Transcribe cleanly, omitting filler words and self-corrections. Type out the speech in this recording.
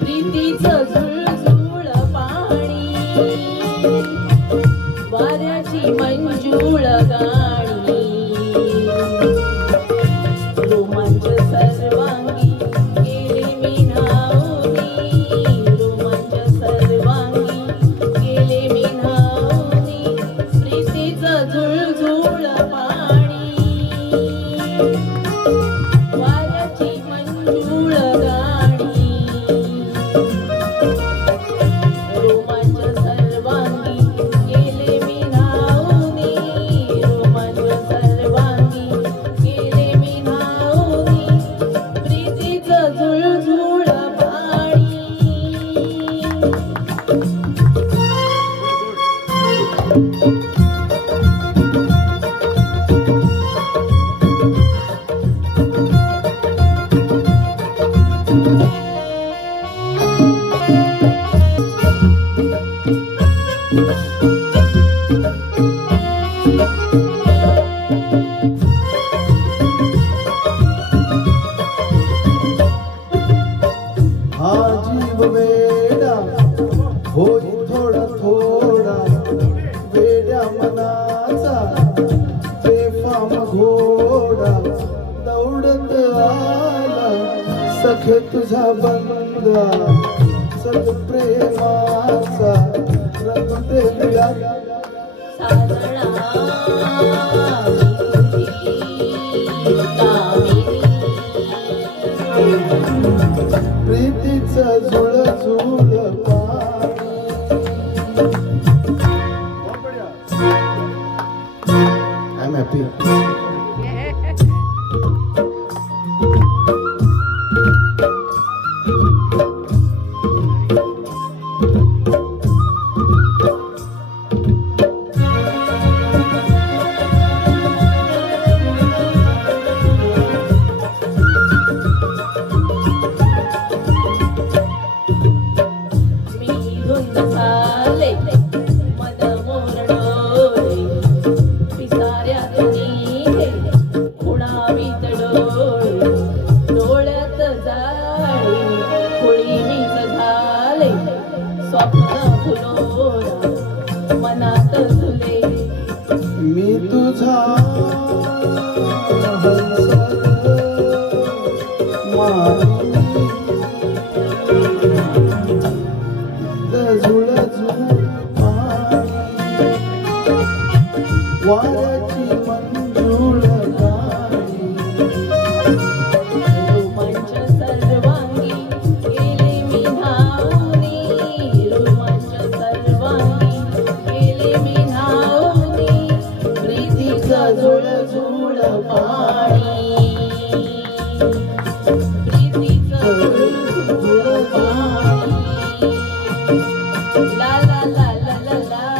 प्रीतीचं झुळझुळ पाणी वाऱ्याची मंजुळ गाणी रोमांच सर्वांगी गेले मी न्हाऊनी रोमांच सर्वांगी गेले मी न्हाऊनी प्रीतीचं झुळझुळ पाणी वाऱ्याची मंजुळ गाणी हा जीव वेडा होई थोडा थोडा वेड्या मनाचा बेफाम घोडा दौडत आला सखे तुझा बंदा सत प्रेमाचा रंगदेविया प्रीतीचं झुळझुळ पाणी आय एम हॅपी मनात तुले मी तुझा वाऱ्याची मंजुळ गाणी रोमांच सर्वांगी गेले मी न्हाऊनी रोमांच सर्वांगी गेले मी न्हाऊनी प्रीतीचं झुळझुळ पाणी प्रीतीचं झुळझुळ पाणी ला ला ला ला ला ला